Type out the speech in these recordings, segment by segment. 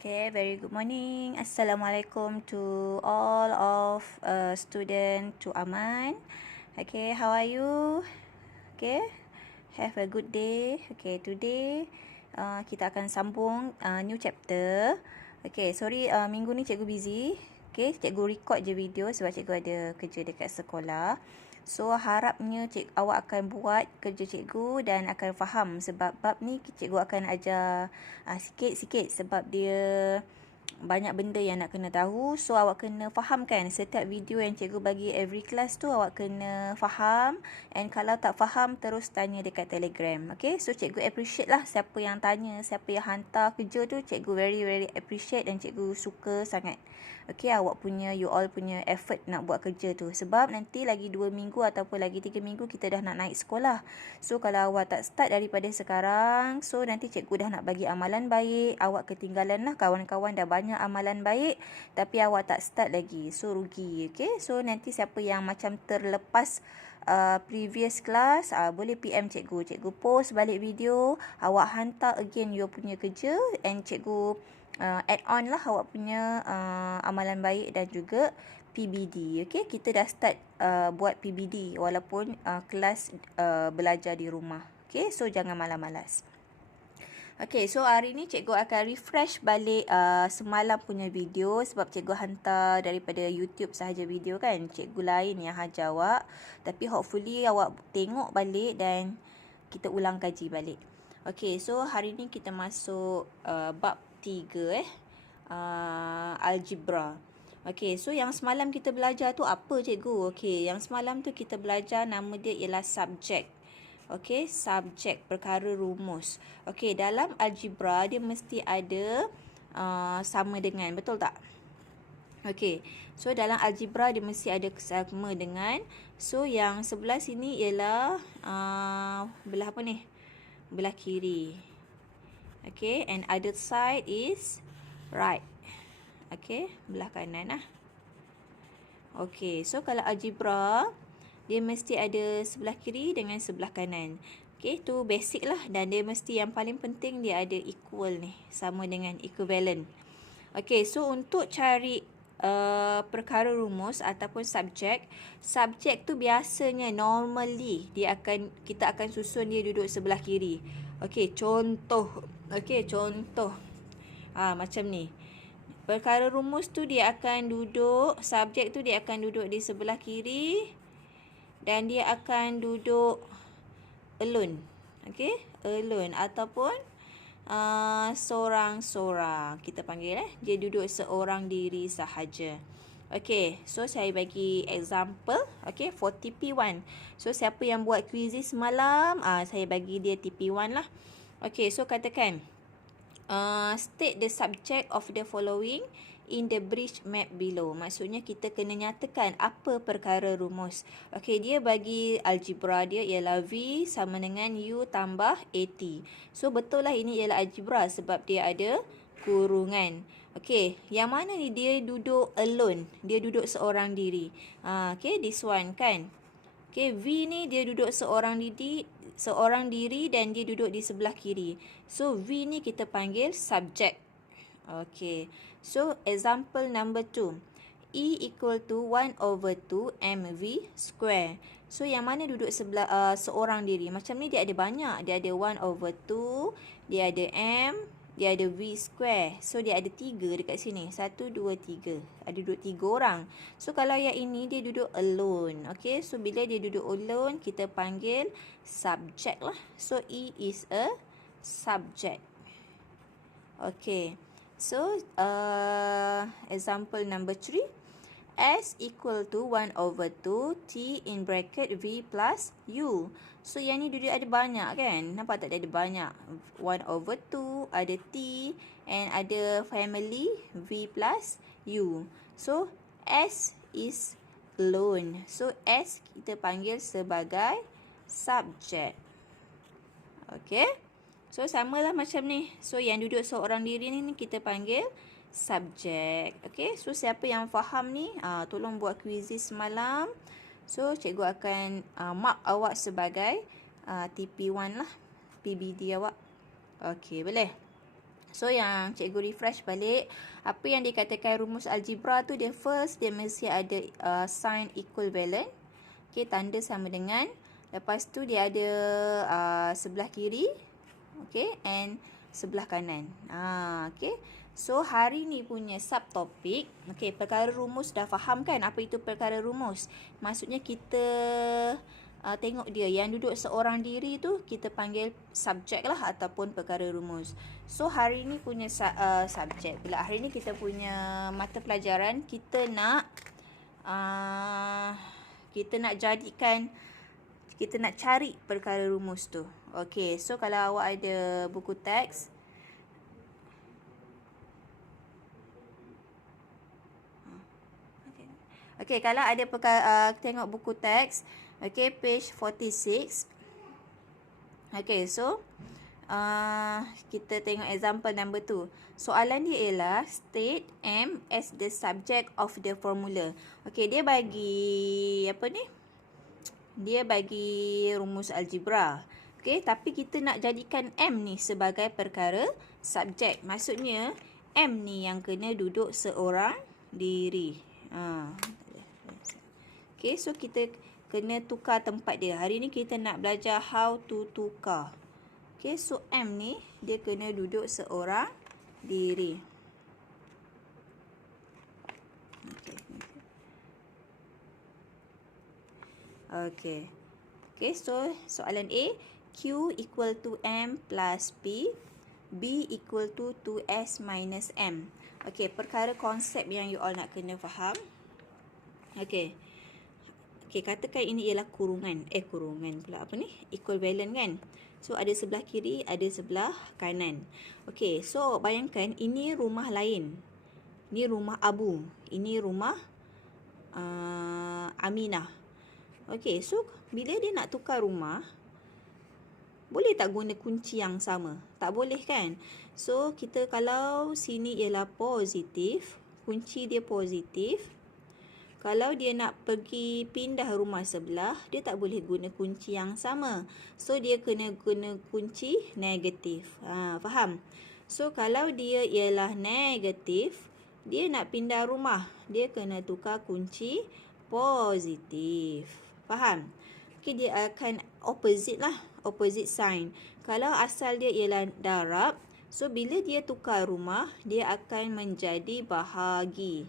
Okay, very good morning. Assalamualaikum to all of student to Aman. Okay, how are you? Okay, have a good day. Okay, today kita akan sambung new chapter. Okay, sorry minggu ni cikgu busy. Okay, cikgu record je video sebab cikgu ada kerja dekat sekolah. So harapnya awak akan buat kerja cikgu dan akan faham sebab bab ni cikgu akan ajar sikit-sikit sebab dia banyak benda yang nak kena tahu. So awak kena faham kan, setiap video yang cikgu bagi every class tu awak kena faham. And kalau tak faham terus tanya dekat Telegram. Okay, so cikgu appreciate lah siapa yang tanya, siapa yang hantar kerja tu. Cikgu very appreciate dan cikgu suka sangat. Okay, awak punya, you all punya effort nak buat kerja tu. Sebab nanti lagi 2 minggu ataupun lagi 3 minggu kita dah nak naik sekolah. So kalau awak tak start daripada sekarang, so nanti cikgu dah nak bagi amalan baik. Awak ketinggalan lah, kawan-kawan dah banyak amalan baik tapi awak tak start lagi. So rugi. Okay, so nanti siapa yang macam terlepas previous class, boleh PM cikgu. Cikgu post balik video, awak hantar again you punya kerja and cikgu add on lah awak punya amalan baik dan juga PBD. Okay, kita dah start buat PBD walaupun kelas belajar di rumah. Okay, so jangan malas-malas. Okay, so hari ni cikgu akan refresh balik semalam punya video sebab cikgu hantar daripada YouTube sahaja video kan. Cikgu lain yang hajar awak. Tapi hopefully awak tengok balik dan kita ulang kaji balik. Okay, so hari ni kita masuk bab 3 algebra. Okay, so yang semalam kita belajar tu apa cikgu? Okay, yang semalam tu kita belajar nama dia ialah subjek. Okay, subjek, perkara rumus. Okay, dalam algebra dia mesti ada sama dengan, betul tak? Okay, so dalam algebra dia mesti ada sama dengan. So yang sebelah sini ialah belah apa ni? Belah kiri. Okay, and other side is right. Okay, belah kanan lah. Okay, so kalau algebra dia mesti ada sebelah kiri dengan sebelah kanan. Okay, tu basic lah. Dan dia mesti yang paling penting dia ada equal ni. Sama dengan equivalent. Okay, so untuk cari perkara rumus ataupun subjek. Subjek tu biasanya normally kita akan susun dia duduk sebelah kiri. Okay, contoh. Okay, contoh. Macam ni. Perkara rumus tu dia akan duduk, subjek tu dia akan duduk di sebelah kiri. Dan dia akan duduk alone. Okay, alone ataupun seorang-seorang. Kita panggil dia duduk seorang diri sahaja. Okay, so saya bagi example. Okay, for TP1. So siapa yang buat quizzes semalam, saya bagi dia TP1 lah. Okay, so katakan state the subject of the following in the bridge map below. Maksudnya kita kena nyatakan apa perkara rumus. Okey, dia bagi algebra dia ialah V sama dengan U tambah AT. So betul lah ini ialah algebra sebab dia ada kurungan. Okey, yang mana ni dia duduk alone, dia duduk seorang diri. Okey, this one kan. Okey, V ni dia duduk seorang diri dan dia duduk di sebelah kiri. So V ni kita panggil subjek. Okay, so example number 2. E equal to 1/2 mv square. So yang mana duduk sebelah seorang diri? Macam ni dia ada banyak. Dia ada 1/2, dia ada m, dia ada v square. So dia ada 3 dekat sini. 1, 2, 3. Ada duduk 3 orang. So kalau yang ini dia duduk alone. Okay, so bila dia duduk alone kita panggil subject lah. So E is a subject. Okay. So, example number 3. S equal to 1/2 T in bracket V plus U. So, yang ni duduk ada banyak kan? Nampak tak ada banyak? 1/2, ada T and ada family V plus U. So, S is alone. So, S kita panggil sebagai subject. Okay. So, samalah macam ni. So, yang duduk seorang diri ni kita panggil subjek. Okay. So, siapa yang faham ni, tolong buat quizzes semalam. So, cikgu akan mark awak sebagai TP1 lah. PBD awak. Okay, boleh? So yang cikgu refresh balik, apa yang dikatakan rumus algebra tu, dia first dia mesti ada sign equivalent. Okay, tanda sama dengan. Lepas tu dia ada sebelah kiri, okay, and sebelah kanan. Okay. So hari ni punya subtopik, okay, perkara rumus dah faham kan apa itu perkara rumus? Maksudnya kita tengok dia yang duduk seorang diri tu kita panggil subjek lah ataupun perkara rumus. So hari ni punya subjek, bila hari ni kita punya mata pelajaran, kita nak jadikan, kita nak cari perkara rumus tu. Okay, so kalau awak ada buku teks, okay, kalau ada tengok buku teks, okay, page 46. Okay, so kita tengok example number 2. Soalan dia ialah state M as the subject of the formula. Okay, dia bagi apa ni? Dia bagi rumus algebra. Okay, tapi kita nak jadikan M ni sebagai perkara subjek. Maksudnya M ni yang kena duduk seorang diri. Okay, so kita kena tukar tempat dia. Hari ni kita nak belajar how to tukar. Okay, so M ni dia kena duduk seorang diri. Okay. Okay, so soalan A, Q equal to M plus P, B equal to 2S minus M. Okay, perkara konsep yang you all nak kena faham. Okay. Okay, katakan ini ialah kurungan. Kurungan pula apa ni? Equivalent kan? So, ada sebelah kiri, ada sebelah kanan. Okay, so bayangkan ini rumah lain. Ini rumah Abu. Ini rumah Aminah. Okay, so bila dia nak tukar rumah, boleh tak guna kunci yang sama? Tak boleh kan? So, kita kalau sini ialah positif, kunci dia positif. Kalau dia nak pergi pindah rumah sebelah, dia tak boleh guna kunci yang sama. So, dia kena guna kunci negatif. Faham? So, kalau dia ialah negatif, dia nak pindah rumah, dia kena tukar kunci positif. Faham? Okay, dia akan opposite lah. Opposite sign. Kalau asal dia ialah darab, so bila dia tukar rumah, dia akan menjadi bahagi.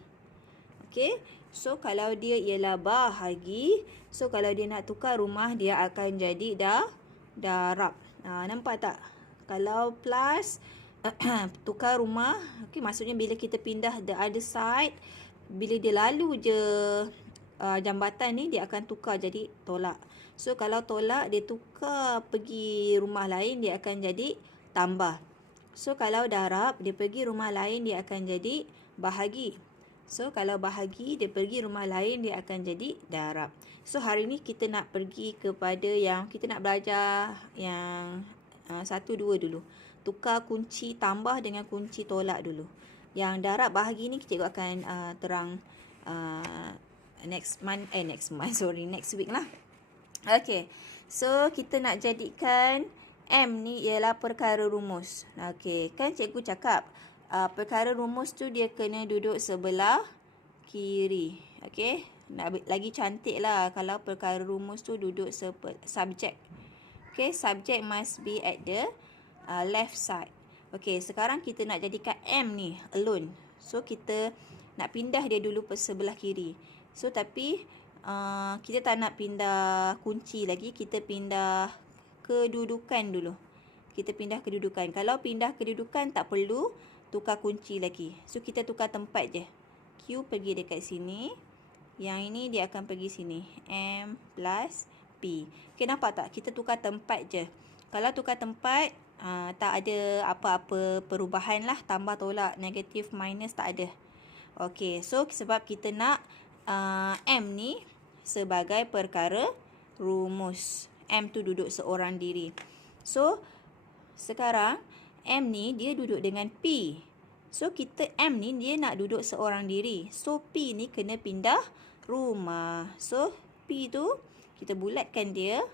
Okay? So, kalau dia ialah bahagi, so kalau dia nak tukar rumah, dia akan jadi darab. Nampak tak? Kalau plus, tukar rumah, okay, maksudnya bila kita pindah the other side, bila dia lalu je jambatan ni, dia akan tukar jadi tolak. So, kalau tolak, dia tukar pergi rumah lain, dia akan jadi tambah. So, kalau darab, dia pergi rumah lain, dia akan jadi bahagi. So, kalau bahagi, dia pergi rumah lain, dia akan jadi darab. So, hari ni kita nak pergi kepada yang, kita nak belajar yang 1, 2 dulu. Tukar kunci tambah dengan kunci tolak dulu. Yang darab bahagi ni, cikgu akan terang next week lah. Okay. So, kita nak jadikan M ni ialah perkara rumus. Okay. Kan cikgu cakap, perkara rumus tu dia kena duduk sebelah kiri. Okay. Lagi cantik lah kalau perkara rumus tu duduk subjek. Okay. Subjek must be at the left side. Okay. Sekarang kita nak jadikan M ni alone. So, kita nak pindah dia dulu ke sebelah kiri. So, tapi kita tak nak pindah kunci lagi. Kita pindah kedudukan dulu. Kita pindah kedudukan. Kalau pindah kedudukan tak perlu tukar kunci lagi. So, kita tukar tempat je. Q pergi dekat sini. Yang ini dia akan pergi sini. M plus P. Okay, nampak tak? Kita tukar tempat je. Kalau tukar tempat, tak ada apa-apa perubahan lah. Tambah, tolak, negatif, minus, tak ada. Okay, so sebab kita nak M ni sebagai perkara rumus. M tu duduk seorang diri. So, sekarang M ni dia duduk dengan P. So, kita M ni dia nak duduk seorang diri. So, P ni kena pindah rumah. So, P tu kita bulatkan dia.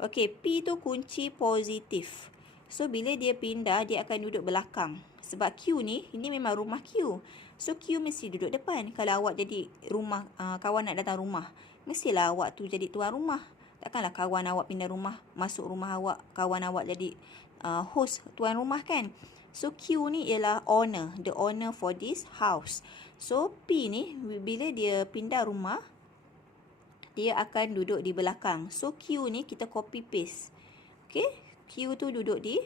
Okey, P tu kunci positif. So, bila dia pindah, dia akan duduk belakang. Sebab Q ni, ini memang rumah Q. So, Q mesti duduk depan. Kalau awak jadi rumah, kawan nak datang rumah, mestilah awak tu jadi tuan rumah. Takkanlah kawan awak pindah rumah, masuk rumah awak, kawan awak jadi host tuan rumah kan. So, Q ni ialah owner, the owner for this house. So, P ni, bila dia pindah rumah, dia akan duduk di belakang. So, Q ni kita copy paste. Okay, Q tu duduk di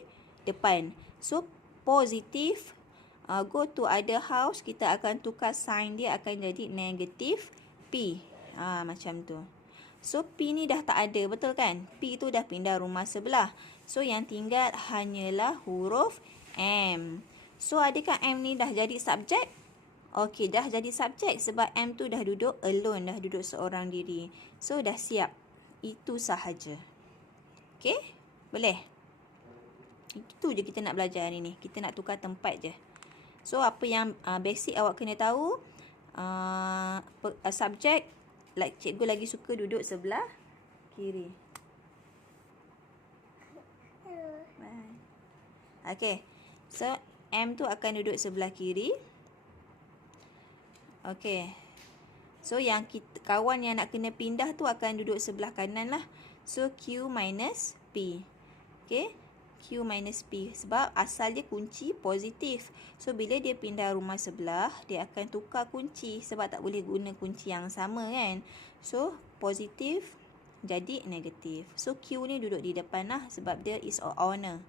depan. So, positif, go to other house, kita akan tukar sign dia akan jadi negatif P. Macam tu. So, P ni dah tak ada, betul kan? P tu dah pindah rumah sebelah. So, yang tinggal hanyalah huruf M. So, adakah M ni dah jadi subjek? Okey, dah jadi subjek sebab M tu dah duduk alone, dah duduk seorang diri. So, dah siap. Itu sahaja. Okey, boleh? Itu je kita nak belajar hari ni. Kita nak tukar tempat je. So, apa yang basic awak kena tahu, subjek, like cikgu lagi suka duduk sebelah kiri. Bye. Okay, so M tu akan duduk sebelah kiri. Okay, so yang kawan yang nak kena pindah tu akan duduk sebelah kanan lah. So, Q minus P. Okay, Q minus P. Sebab asal dia kunci positif. So, bila dia pindah rumah sebelah, dia akan tukar kunci. Sebab tak boleh guna kunci yang sama kan. So, positif jadi negatif. So, Q ni duduk di depan lah. Sebab dia is a owner.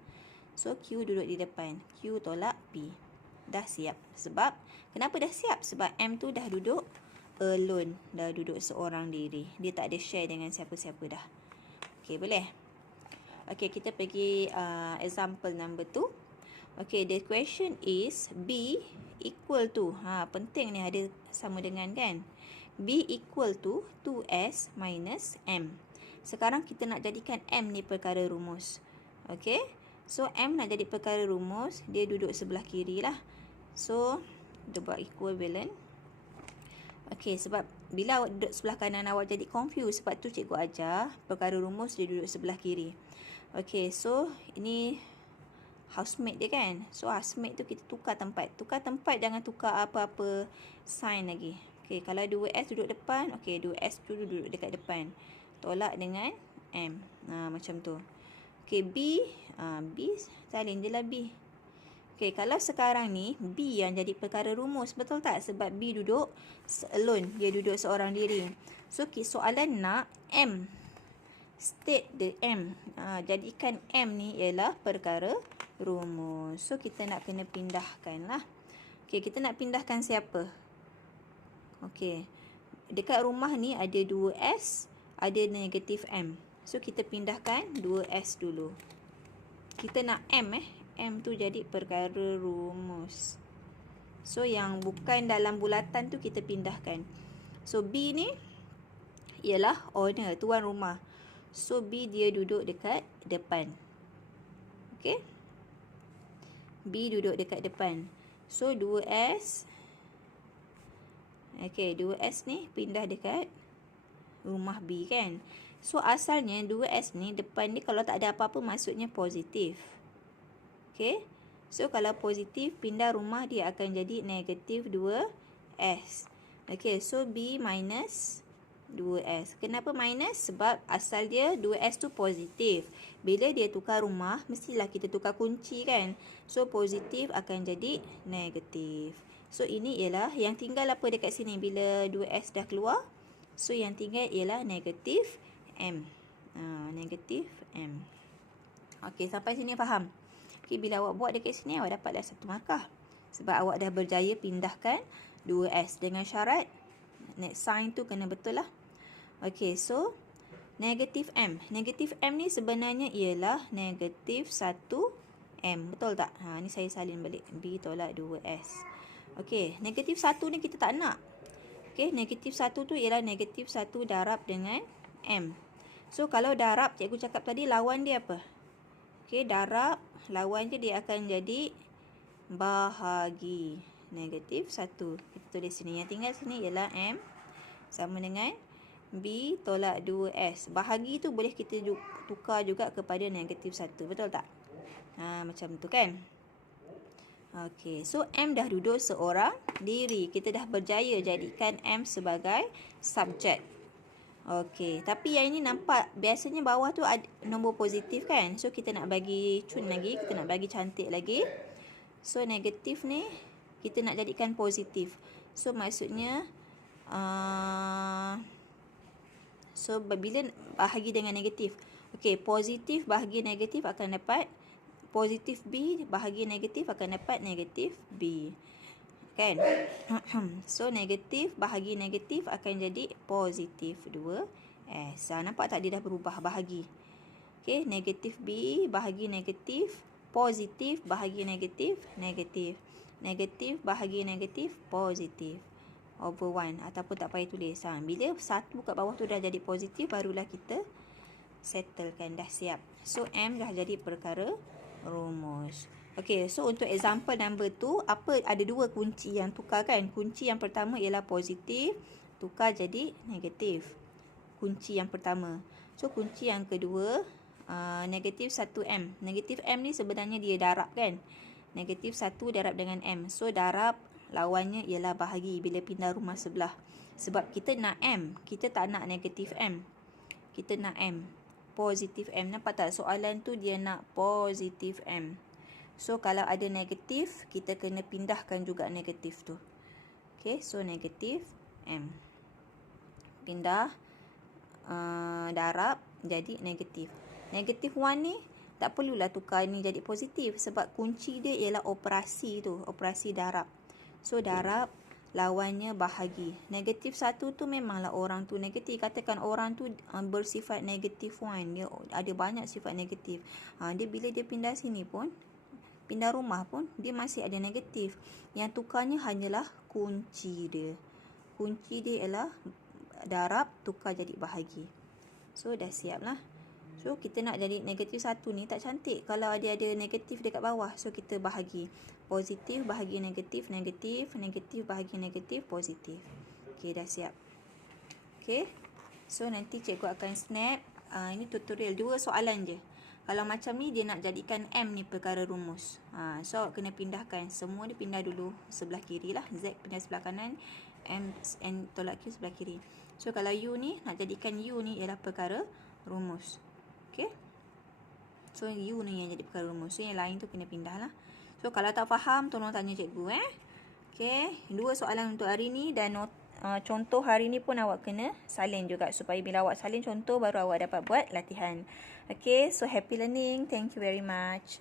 So, Q duduk di depan. Q tolak P. Dah siap. Sebab, kenapa dah siap? Sebab M tu dah duduk alone. Dah duduk seorang diri. Dia tak ada share dengan siapa-siapa dah. Okay, boleh? Okay, kita pergi example number 2. Okay, the question is B equal to. Penting ni ada sama dengan kan. B equal to 2S minus M. Sekarang kita nak jadikan M ni perkara rumus. Okay. So, M nak jadi perkara rumus. Dia duduk sebelah kiri lah. So, dia buat equivalent. Okay, sebab bila awak duduk sebelah kanan, awak jadi confused. Sebab tu cikgu ajar perkara rumus dia duduk sebelah kiri. Okay, so ini housemate dia kan. So, housemate tu kita tukar tempat. Tukar tempat, jangan tukar apa-apa sign lagi. Okay, kalau 2S duduk depan, okay, 2S tu duduk dekat depan. Tolak dengan M. Macam tu. Okay, B. B, salin je lah B. Okay, kalau sekarang ni, B yang jadi perkara rumus. Betul tak? Sebab B duduk alone. Dia duduk seorang diri. So, soalan nak M. State the M. Jadikan M ni ialah perkara rumus. So, kita nak kena pindahkan lah. Okay, kita nak pindahkan siapa? Okay. Dekat rumah ni ada 2S, ada negatif M. So, kita pindahkan 2S dulu. Kita nak M M tu jadi perkara rumus. So, yang bukan dalam bulatan tu kita pindahkan. So, B ni ialah owner, tuan rumah. So, B dia duduk dekat depan. Okay. B duduk dekat depan. So, 2S. Okay, 2S ni pindah dekat rumah B kan. So, asalnya 2S ni depan ni kalau tak ada apa-apa maksudnya positif. Okay. So, kalau positif pindah rumah dia akan jadi negatif 2S. Okay, so B minus 2S. Kenapa minus? Sebab asal dia 2S tu positif. Bila dia tukar rumah, mestilah kita tukar kunci kan. So, positif akan jadi negatif. So, ini ialah yang tinggal apa dekat sini bila 2S dah keluar. So, yang tinggal ialah negatif M. Negatif M. Okey, sampai sini faham? Okey, bila awak buat dekat sini, awak dapatlah 1 markah. Sebab awak dah berjaya pindahkan 2S dengan syarat next sign tu kena betul lah. Okey, so negatif M. Negatif M ni sebenarnya ialah negatif 1M. Betul tak? Ni saya salin balik. B tolak 2S. Okey, negatif 1 ni kita tak nak. Okey, negatif 1 tu ialah negatif 1 darab dengan M. So, kalau darab, cikgu cakap tadi lawan dia apa? Okey, darab, lawan dia akan jadi bahagi. Negatif 1. Kita tulis sini. Yang tinggal sini ialah M sama dengan B tolak 2S. Bahagi tu boleh kita tukar juga kepada negatif 1. Betul tak? Macam tu kan. Okey, so M dah duduk seorang diri. Kita dah berjaya jadikan M sebagai subjek. Okey, tapi yang ini nampak biasanya bawah tu ada nombor positif kan. So kita nak bagi cun lagi, kita nak bagi cantik lagi. So negatif ni kita nak jadikan positif. So maksudnya so bila bahagi dengan negatif. Okey, positif bahagi negatif akan dapat positif B, bahagi negatif akan dapat negatif B. Kan? So, negatif bahagi negatif akan jadi positif 2S. Nampak tak dia dah berubah bahagi? Okay, negatif B bahagi negatif, positif bahagi negatif, negatif. Negatif bahagi negatif, positif. Over 1. Ataupun tak payah tulis. Bila satu kat bawah tu dah jadi positif, barulah kita settlekan. Dah siap. So, M dah jadi perkara rumus. Okey, so untuk example number tu, ada dua kunci yang tukar kan? Kunci yang pertama ialah positif, tukar jadi negatif. Kunci yang pertama. So, kunci yang kedua, negatif 1M. Negatif M ni sebenarnya dia darab kan? Negatif 1 darab dengan M. So, darab lawannya ialah bahagi bila pindah rumah sebelah. Sebab kita nak M, kita tak nak negatif M. Kita nak M. Positif M. Nampak tak? Soalan tu dia nak positif M. So, kalau ada negatif, kita kena pindahkan juga negatif tu. Okay, so negatif M. Pindah, darab, jadi negatif. Negatif 1 ni, tak perlulah tukar ni jadi positif. Sebab kunci dia ialah operasi tu, operasi darab. So, darab, lawannya bahagi. Negatif 1 tu memanglah orang tu negatif. Katakan orang tu bersifat negatif 1. Dia ada banyak sifat negatif. Dia bila dia pindah sini pun, pindah rumah pun, dia masih ada negatif. Yang tukarnya hanyalah kunci dia. Kunci dia ialah darab, tukar jadi bahagi. So, dah siap lah. So, kita nak jadi negatif 1 ni tak cantik kalau ada negatif dekat bawah. So, kita bahagi. Positif bahagi negatif, negatif, negatif bahagi negatif, positif. Okey, dah siap. Okey. So, nanti cikgu akan snap. Ini tutorial 2 soalan je. Kalau macam ni, dia nak jadikan M ni perkara rumus. So, kena pindahkan. Semua dia pindah dulu sebelah kiri lah. Z pindah sebelah kanan. M, N tolak Q sebelah kiri. So, kalau U ni, nak jadikan U ni ialah perkara rumus. Okay. So, U ni yang jadi perkara rumus. So, yang lain tu kena pindah lah. So, kalau tak faham, tolong tanya cikgu. Okay. 2 soalan untuk hari ni dan contoh hari ni pun awak kena salin juga. Supaya bila awak salin contoh, baru awak dapat buat latihan. Okay, so happy learning. Thank you very much.